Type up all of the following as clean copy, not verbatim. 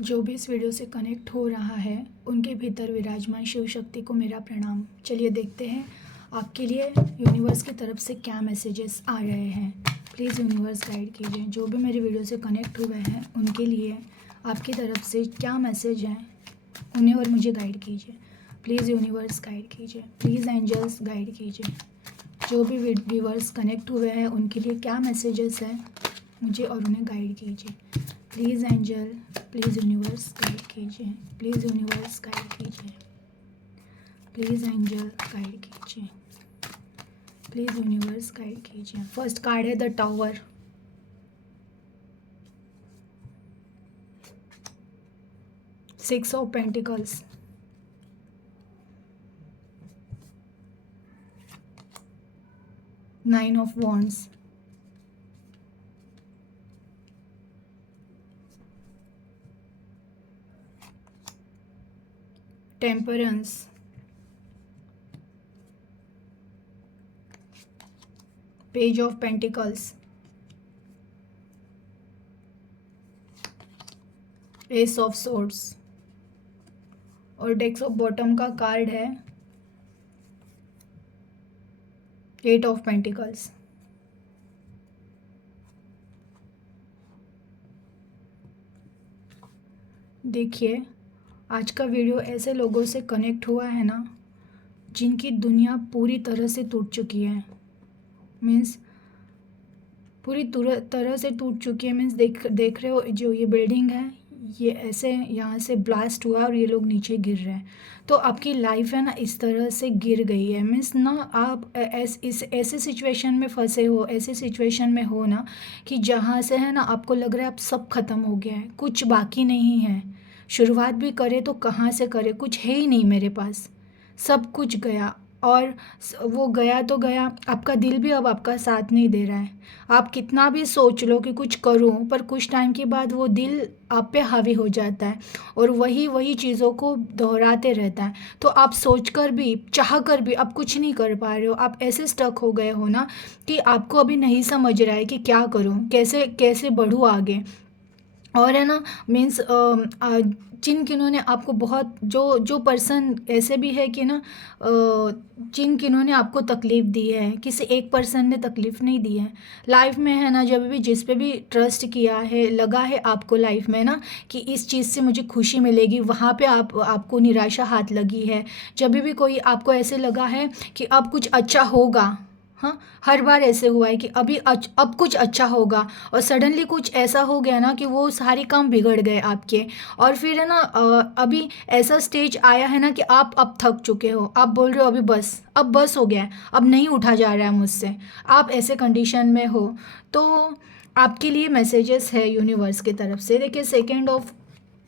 जो भी इस वीडियो से कनेक्ट हो रहा है उनके भीतर विराजमान शिव शक्ति को मेरा प्रणाम। चलिए देखते हैं आपके लिए यूनिवर्स की तरफ से क्या मैसेजेस आ रहे हैं। प्लीज़ यूनिवर्स गाइड कीजिए। जो भी मेरी वीडियो से कनेक्ट हुए हैं उनके लिए आपकी तरफ से क्या मैसेज हैं उन्हें और मुझे गाइड कीजिए। प्लीज़ यूनिवर्स गाइड कीजिए। प्लीज़ एंजल्स गाइड कीजिए। जो भी व्यूवर्स कनेक्ट हुए हैं उनके लिए क्या मैसेजेस हैं मुझे और उन्हें गाइड कीजिए। Please angel, please universe guide कीजिए। प्लीज़ यूनिवर्स गाइड कीजिए। प्लीज़ एंजल गाइड कीजिए। प्लीज़ यूनिवर्स गाइड कीजिए। फर्स्ट कार्ड है the tower. Six of pentacles, nine of wands, temperance, page of pentacles, S of swords और डेक्स of bottom का card है eight of pentacles. देखिए, आज का वीडियो ऐसे लोगों से कनेक्ट हुआ है ना जिनकी दुनिया पूरी तरह से टूट चुकी है। मीन्स पूरी तरह से टूट चुकी है। मीन्स देख रहे हो जो ये बिल्डिंग है, ये ऐसे यहाँ से ब्लास्ट हुआ और ये लोग नीचे गिर रहे हैं। तो आपकी लाइफ है ना इस तरह से गिर गई है। मीन्स ना आप इस ऐसे सिचुएशन में फंसे हो, ऐसे सिचुएशन में हो ना कि जहाँ से है ना आपको लग रहा है अब सब खत्म हो गया है, कुछ बाकी नहीं है। शुरुआत भी करे तो कहाँ से करे, कुछ है ही नहीं मेरे पास, सब कुछ गया। और वो गया तो गया, आपका दिल भी अब आपका साथ नहीं दे रहा है। आप कितना भी सोच लो कि कुछ करूं, पर कुछ टाइम के बाद वो दिल आप पे हावी हो जाता है और वही वही चीज़ों को दोहराते रहता है। तो आप सोच कर भी, चाह कर भी आप कुछ नहीं कर पा रहे हो। आप ऐसे स्टक हो गए हो ना कि आपको अभी नहीं समझ रहा है कि क्या करूं, कैसे कैसे बढ़ूँ आगे। और है ना मीन्स जिन किन्होंने आपको बहुत जो जो पर्सन ऐसे भी है कि ना जिन किन्होंने आपको तकलीफ़ दी है, किसी एक पर्सन ने तकलीफ़ नहीं दी है लाइफ में, है ना। जब भी जिस पे भी ट्रस्ट किया है, लगा है आपको लाइफ में ना कि इस चीज़ से मुझे खुशी मिलेगी, वहाँ पे आपको निराशा हाथ लगी है। जब भी कोई आपको ऐसे लगा है कि अब कुछ अच्छा होगा, हाँ, हर बार ऐसे हुआ है कि अब कुछ अच्छा होगा और सडनली कुछ ऐसा हो गया ना कि वो सारे काम बिगड़ गए आपके। और फिर है ना अभी ऐसा स्टेज आया है ना कि आप अब थक चुके हो, आप बोल रहे हो अभी बस, अब बस हो गया है, अब नहीं उठा जा रहा है मुझसे। आप ऐसे कंडीशन में हो तो आपके लिए मैसेजेस है यूनिवर्स की तरफ से। देखिए,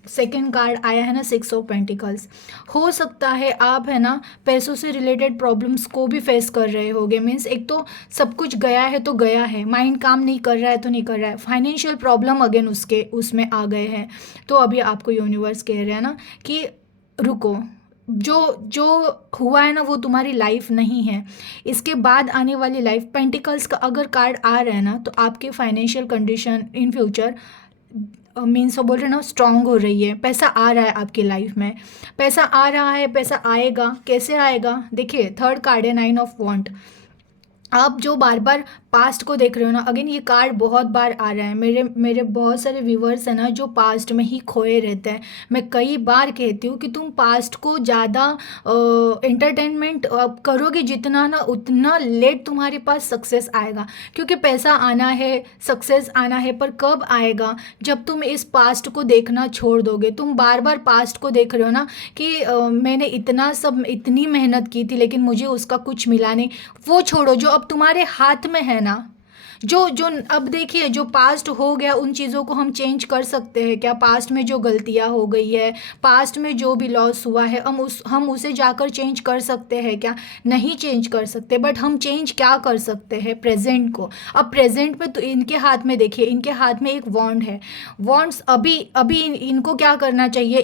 सेकेंड कार्ड आया है ना सिक्स ऑफ पेंटिकल्स। हो सकता है आप है ना पैसों से रिलेटेड प्रॉब्लम्स को भी फेस कर रहे होगे। मीन्स एक तो सब कुछ गया है तो गया है, माइंड काम नहीं कर रहा है तो नहीं कर रहा है, फाइनेंशियल प्रॉब्लम अगेन उसमें आ गए हैं। तो अभी आपको यूनिवर्स कह रहे हैं ना कि रुको, जो जो हुआ है ना वो तुम्हारी लाइफ नहीं है। इसके बाद आने वाली लाइफ, पेंटिकल्स का अगर कार्ड आ रहा है ना तो आपके financial condition in future means वो बोल रहे हैं ना स्ट्रांग हो रही है। पैसा आ रहा है आपकी लाइफ में, पैसा आ रहा है, पैसा आएगा। कैसे आएगा? देखिए, थर्ड कार्ड है नाइन ऑफ वॉन्ट। आप जो बार बार पास्ट को देख रहे हो ना, अगेन ये कार्ड बहुत बार आ रहा है। मेरे मेरे बहुत सारे व्यूवर्स हैं ना जो पास्ट में ही खोए रहते हैं। मैं कई बार कहती हूँ कि तुम पास्ट को ज़्यादा एंटरटेनमेंट करोगे जितना ना, उतना लेट तुम्हारे पास सक्सेस आएगा। क्योंकि पैसा आना है, सक्सेस आना है, पर कब आएगा? जब तुम इस पास्ट को देखना छोड़ दोगे। तुम बार बार पास्ट को देख रहे हो ना कि मैंने इतनी मेहनत की थी लेकिन मुझे उसका कुछ मिला नहीं। वो छोड़ो, जो अब तुम्हारे हाथ में है ना, जो जो अब देखिए, जो पास्ट हो गया उन चीज़ों को हम चेंज कर सकते हैं क्या? पास्ट में जो गलतियां हो गई है, पास्ट में जो भी लॉस हुआ है, हम उसे जाकर चेंज कर सकते हैं क्या? नहीं चेंज कर सकते। बट हम चेंज क्या कर सकते हैं? प्रेजेंट को। अब प्रेजेंट में तो इनके हाथ में देखिए, इनके हाथ में एक वॉन्ड है। वॉन्ड्स अभी अभी इनको क्या करना चाहिए?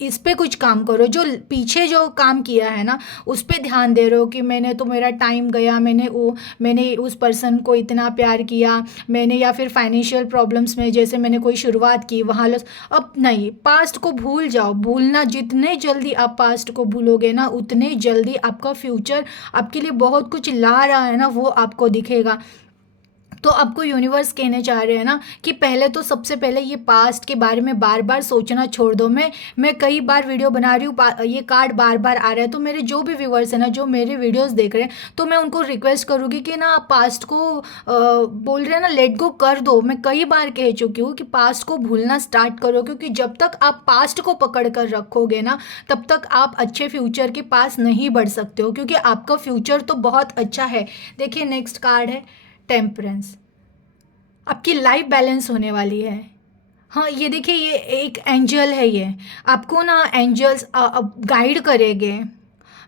इस पे कुछ काम करो। जो पीछे जो काम किया है ना उस पे ध्यान दे रहे हो कि मैंने तो, मेरा टाइम गया, मैंने उस पर्सन को इतना प्यार प्यार किया मैंने, या फिर फाइनेंशियल प्रॉब्लम्स में जैसे मैंने कोई शुरुआत की वहाँ लॉस। अब नहीं, पास्ट को भूल जाओ। भूलना, जितने जल्दी आप पास्ट को भूलोगे ना उतने जल्दी आपका फ्यूचर आपके लिए बहुत कुछ ला रहा है ना वो आपको दिखेगा। तो आपको यूनिवर्स कहने चाह रहे हैं ना कि पहले तो सबसे पहले ये पास्ट के बारे में बार बार सोचना छोड़ दो। मैं कई बार वीडियो बना रही हूँ, ये कार्ड बार बार आ रहा है, तो मेरे जो भी व्यूवर्स हैं ना जो मेरे वीडियोस देख रहे हैं, तो मैं उनको रिक्वेस्ट करूँगी कि ना आप पास्ट को बोल रहे हैं ना लेट गो कर दो। मैं कई बार कह चुकी हूँ कि पास्ट को भूलना स्टार्ट करो, क्योंकि जब तक आप पास्ट को पकड़ कर रखोगे ना तब तक आप अच्छे फ्यूचर के पास नहीं बढ़ सकते हो, क्योंकि आपका फ्यूचर तो बहुत अच्छा है। देखिए नेक्स्ट कार्ड है टेम्परेंस। आपकी लाइफ बैलेंस होने वाली है। हाँ, ये देखिए ये एक एंजल है, ये आपको ना एंजल्स गाइड करेंगे।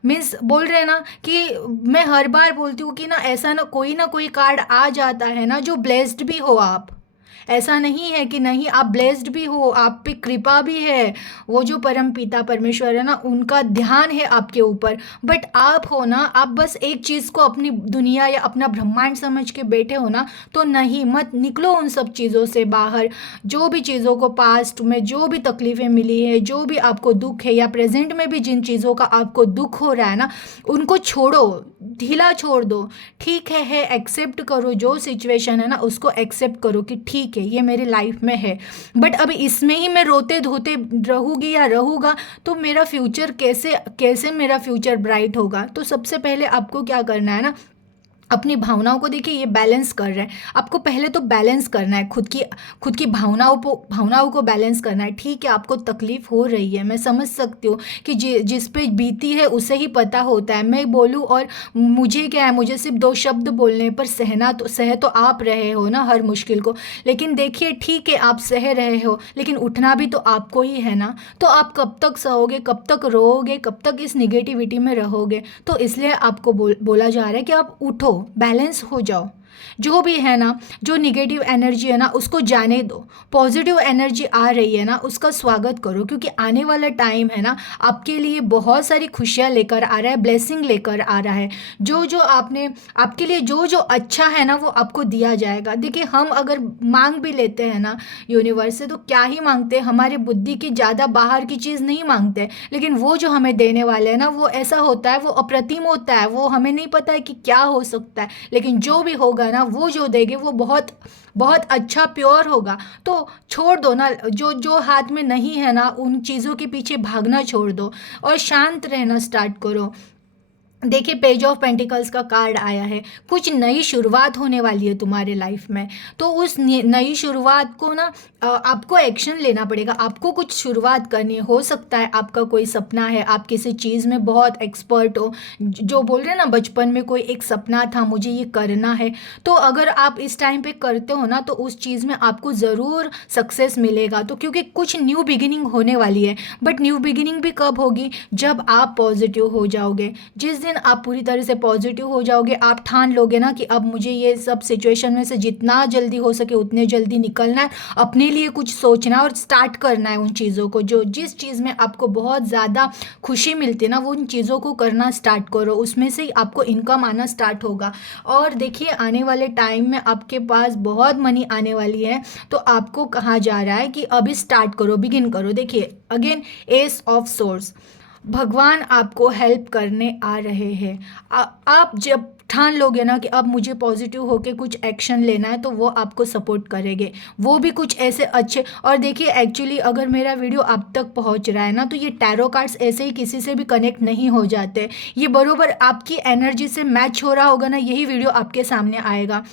मीन्स बोल रहे हैं ना कि मैं हर बार बोलती हूँ कि ना ना कोई कार्ड आ जाता है ना जो ब्लेस्ड भी हो आप। ऐसा नहीं है कि नहीं, आप ब्लेस्ड भी हो, आप पे कृपा भी है। वो जो परम पिता परमेश्वर है ना उनका ध्यान है आपके ऊपर। बट आप हो ना, आप बस एक चीज़ को अपनी दुनिया या अपना ब्रह्मांड समझ के बैठे हो ना, तो नहीं, मत निकलो उन सब चीज़ों से बाहर। जो भी चीज़ों को पास्ट में जो भी तकलीफ़ें मिली है, जो भी आपको दुख है, या प्रेजेंट में भी जिन चीज़ों का आपको दुख हो रहा है ना उनको छोड़ो, ढीला छोड़ दो। ठीक है एक्सेप्ट करो, जो सिचुएशन है ना उसको एक्सेप्ट करो कि ठीक है ये मेरी लाइफ में है, बट अभी इसमें ही मैं रोते धोते रहूँगी या रहूँगा तो मेरा फ्यूचर कैसे कैसे मेरा फ्यूचर ब्राइट होगा। तो सबसे पहले आपको क्या करना है ना, अपनी भावनाओं को देखिए, ये बैलेंस कर रहे हैं। आपको पहले तो बैलेंस करना है, खुद की भावनाओं को बैलेंस करना है। ठीक है आपको तकलीफ़ हो रही है, मैं समझ सकती हूँ कि जिस पे बीती है उसे ही पता होता है। मैं बोलूँ और मुझे क्या है, मुझे सिर्फ 2 शब्द बोलने पर सह तो आप रहे हो ना हर मुश्किल को। लेकिन देखिए ठीक है आप सह रहे हो, लेकिन उठना भी तो आपको ही है ना। तो आप कब तक सहोगे, कब तक रोओगे, कब तक इस निगेटिविटी में रहोगे। तो इसलिए आपको बोला जा रहा है कि आप उठो, बैलेंस हो जाओ। जो भी है ना, जो निगेटिव एनर्जी है ना उसको जाने दो। पॉजिटिव एनर्जी आ रही है ना उसका स्वागत करो, क्योंकि आने वाला टाइम है ना आपके लिए बहुत सारी खुशियाँ लेकर आ रहा है, ब्लेसिंग लेकर आ रहा है। जो जो आपने आपके लिए जो जो अच्छा है ना वो आपको दिया जाएगा। देखिए हम अगर मांग भी लेते हैं ना यूनिवर्स से, तो क्या ही मांगते हैं, हमारी बुद्धि की ज़्यादा बाहर की चीज़ नहीं मांगते, लेकिन वो जो हमें देने वाले हैं ना वो ऐसा होता है, वो अप्रतिम होता है, वो हमें नहीं पता है कि क्या हो सकता है, लेकिन जो भी होगा ना वो जो देंगे वो बहुत बहुत अच्छा प्योर होगा। तो छोड़ दो ना, जो जो हाथ में नहीं है ना उन चीज़ों के पीछे भागना छोड़ दो और शांत रहना स्टार्ट करो। देखिए पेज ऑफ पेंटिकल्स का कार्ड आया है, कुछ नई शुरुआत होने वाली है तुम्हारे लाइफ में। तो उस नई शुरुआत को ना आपको एक्शन लेना पड़ेगा, आपको कुछ शुरुआत करनी है। हो सकता है आपका कोई सपना है, आप किसी चीज़ में बहुत एक्सपर्ट हो, जो बोल रहे हैं ना बचपन में कोई एक सपना था मुझे ये करना है, तो अगर आप इस टाइम पे करते हो ना तो उस चीज़ में आपको ज़रूर सक्सेस मिलेगा। तो क्योंकि कुछ न्यू बिगिनिंग होने वाली है, बट न्यू बिगिनिंग भी कब होगी, जब आप पॉजिटिव हो जाओगे। जिस दिन आप पूरी तरह से पॉजिटिव हो जाओगे, आप ठान लोगे ना कि अब मुझे ये सब सिचुएशन में से जितना जल्दी हो सके उतने जल्दी निकलना है, अपने लिए कुछ सोचना है और स्टार्ट करना है उन चीज़ों को। जो जिस चीज़ में आपको बहुत ज़्यादा खुशी मिलती है ना वो उन चीज़ों को करना स्टार्ट करो, उसमें से ही आपको इनकम आना स्टार्ट होगा। और देखिए आने वाले टाइम में आपके पास बहुत मनी आने वाली है, तो आपको कहा जा रहा है कि अभी स्टार्ट करो, बिगिन करो। देखिए अगेन एस ऑफ सोर्स, भगवान आपको हेल्प करने आ रहे हैं। आप जब ठान लोगे ना कि अब मुझे पॉजिटिव होके कुछ एक्शन लेना है, तो वो आपको सपोर्ट करेंगे, वो भी कुछ ऐसे अच्छे। और देखिए एक्चुअली अगर मेरा वीडियो आप तक पहुंच रहा है ना, तो ये टैरो कार्ड्स ऐसे ही किसी से भी कनेक्ट नहीं हो जाते, ये बरोबर आपकी एनर्जी से मैच हो रहा होगा ना, यही वीडियो आपके सामने आएगा।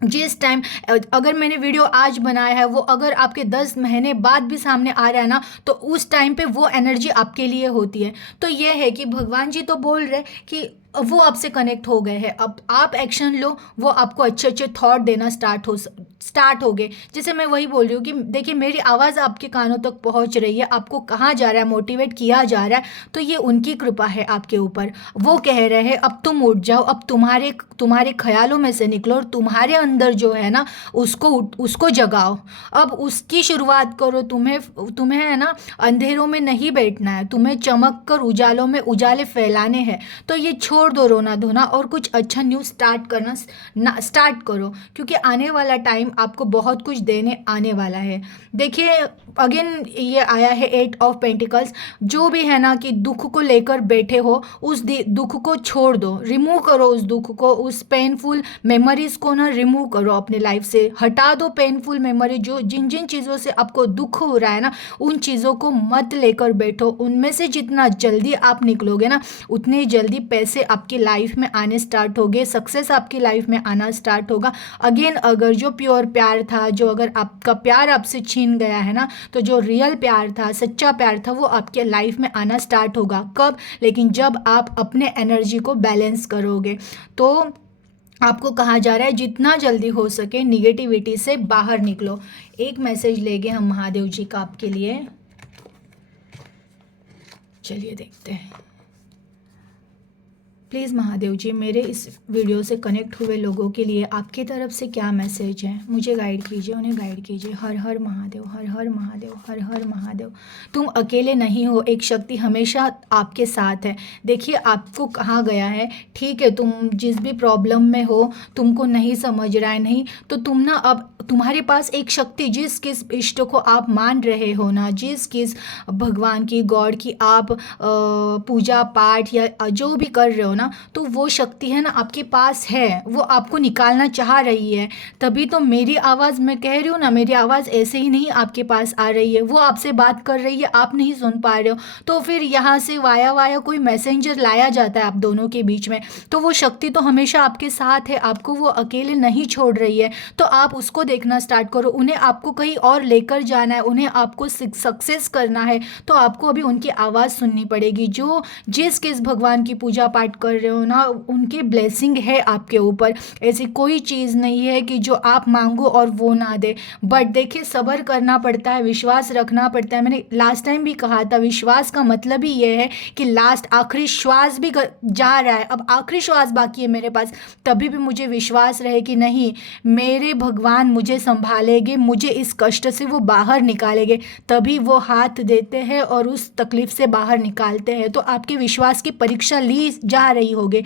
जिस टाइम अगर मैंने वीडियो आज बनाया है वो अगर आपके 10 महीने बाद भी सामने आ रहा है ना, तो उस टाइम पे वो एनर्जी आपके लिए होती है। तो ये है कि भगवान जी तो बोल रहे कि वो आपसे कनेक्ट हो गए हैं, अब आप एक्शन लो, वो आपको अच्छे अच्छे थॉट देना स्टार्ट हो गए। जैसे मैं वही बोल रही हूँ कि देखिए मेरी आवाज़ आपके कानों तक पहुँच रही है, आपको कहा जा रहा है, मोटिवेट किया जा रहा है, तो ये उनकी कृपा है आपके ऊपर। वो कह रहे हैं अब तुम उठ जाओ, अब तुम्हारे ख्यालों में से निकलो और तुम्हारे अंदर जो है ना उसको जगाओ, अब उसकी शुरुआत करो। तुम्हें है ना अंधेरों में नहीं बैठना है, तुम्हें चमक कर उजालों में उजाले फैलाने हैं। तो ये छोड़ छोड़ दो रोना धोना और कुछ अच्छा न्यू स्टार्ट करना स्टार्ट करो, क्योंकि आने वाला टाइम आपको बहुत कुछ देने आने वाला है। देखिए अगेन ये आया है 8 ऑफ पेंटिकल्स। जो भी है ना कि दुख को लेकर बैठे हो, उस दुख को छोड़ दो, रिमूव करो उस दुख को, उस पेनफुल मेमोरीज को ना रिमूव करो अपने लाइफ से, हटा दो पेनफुल मेमोरी। जो जिन जिन चीज़ों से आपको दुख हो रहा है ना, उन चीज़ों को मत लेकर बैठो। उनमें से जितना जल्दी आप निकलोगे ना, उतनी जल्दी पैसे आपकी लाइफ में आने स्टार्ट होंगे, सक्सेस आपकी लाइफ में आना स्टार्ट होगा। अगेन अगर जो प्योर प्यार था, जो अगर आपका प्यार आपसे छीन गया है ना, तो जो रियल प्यार था, सच्चा प्यार था, वो आपके लाइफ में आना स्टार्ट होगा। कब? लेकिन जब आप अपने एनर्जी को बैलेंस करोगे। तो आपको कहा जा रहा है जितना जल्दी हो सके निगेटिविटी से बाहर निकलो। एक मैसेज लेंगे हम महादेव जी का आपके लिए, चलिए देखते हैं। प्लीज़ महादेव जी, मेरे इस वीडियो से कनेक्ट हुए लोगों के लिए आपकी तरफ से क्या मैसेज है, मुझे गाइड कीजिए, उन्हें गाइड कीजिए। हर हर महादेव, हर हर महादेव, हर हर महादेव। तुम अकेले नहीं हो, एक शक्ति हमेशा आपके साथ है। देखिए आपको कहा गया है, ठीक है, तुम जिस भी प्रॉब्लम में हो, तुमको नहीं समझ रहा है, नहीं तो तुम ना, अब तुम्हारे पास एक शक्ति, जिस किस इष्ट को आप मान रहे हो ना, जिस किस भगवान की, गॉड की आप पूजा पाठ या जो भी कर रहे हो ना, तो वो शक्ति है ना आपके पास है, वो आपको निकालना चाह रही है। तभी तो मेरी आवाज़, मैं कह रही हूँ ना, मेरी आवाज़ ऐसे ही नहीं आपके पास आ रही है, वो आपसे बात कर रही है, आप नहीं सुन पा रहे हो। तो फिर यहाँ से वाया वाया कोई मैसेंजर लाया जाता है आप दोनों के बीच में। तो वो शक्ति तो हमेशा आपके साथ है, आपको वो अकेले नहीं छोड़ रही है। तो आप उसको देखना स्टार्ट करो। उन्हें आपको कहीं और लेकर जाना है, उन्हें आपको सक्सेस करना है, तो आपको अभी उनकी आवाज़ सुननी पड़ेगी। जो जिस किस भगवान की पूजा पाठ कर रहे हो ना, उनकी ब्लेसिंग है आपके ऊपर। ऐसी कोई चीज़ नहीं है कि जो आप मांगो और वो ना दे। बट देखिए सब्र करना पड़ता है, विश्वास रखना पड़ता है। मैंने लास्ट टाइम भी कहा था, विश्वास का मतलब ही ये है कि लास्ट आखिरी श्वास भी जा रहा है, अब आखिरी श्वास बाकी है मेरे पास, तभी भी मुझे विश्वास रहे कि नहीं, मेरे भगवान मुझे संभालेंगे, मुझे इस कष्ट से वो बाहर निकालेंगे। तभी वो हाथ देते हैं और उस तकलीफ से बाहर निकालते हैं। तो आपके विश्वास की परीक्षा ली जा रही होगी,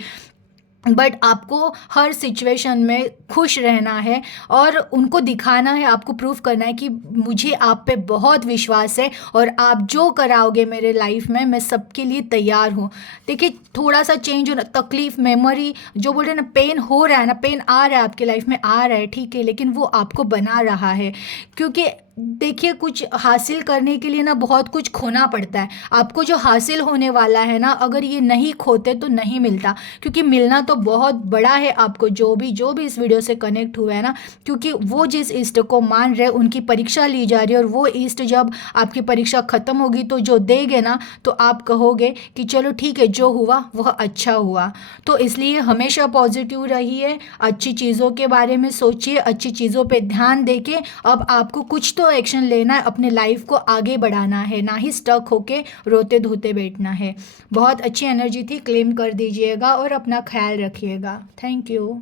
बट आपको हर सिचुएशन में खुश रहना है और उनको दिखाना है, आपको प्रूफ करना है कि मुझे आप पे बहुत विश्वास है और आप जो कराओगे मेरे लाइफ में, मैं सबके लिए तैयार हूँ। देखिए थोड़ा सा चेंज हो ना, तकलीफ, मेमोरी, जो बोल रहे हैं ना, पेन हो रहा है ना, पेन आ रहा है आपके लाइफ में, आ रहा है, ठीक है, लेकिन वो आपको बना रहा है। क्योंकि देखिए कुछ हासिल करने के लिए ना बहुत कुछ खोना पड़ता है। आपको जो हासिल होने वाला है ना, अगर ये नहीं खोते तो नहीं मिलता, क्योंकि मिलना तो बहुत बड़ा है आपको। जो भी इस वीडियो से कनेक्ट हुआ है ना, क्योंकि वो जिस इष्ट को मान रहे, उनकी परीक्षा ली जा रही है, और वो इष्ट जब आपकी परीक्षा ख़त्म होगी तो जो देंगे ना, तो आप कहोगे कि चलो ठीक है, जो हुआ वह अच्छा हुआ। तो इसलिए हमेशा पॉजिटिव रहिए, अच्छी चीज़ों के बारे में सोचिए, अच्छी चीज़ों पर ध्यान देके अब आपको कुछ तो एक्शन लेना है, अपने लाइफ को आगे बढ़ाना है, ना ही स्टक होके रोते धोते बैठना है। बहुत अच्छी एनर्जी थी, क्लेम कर दीजिएगा और अपना ख्याल रखिएगा। Thank you.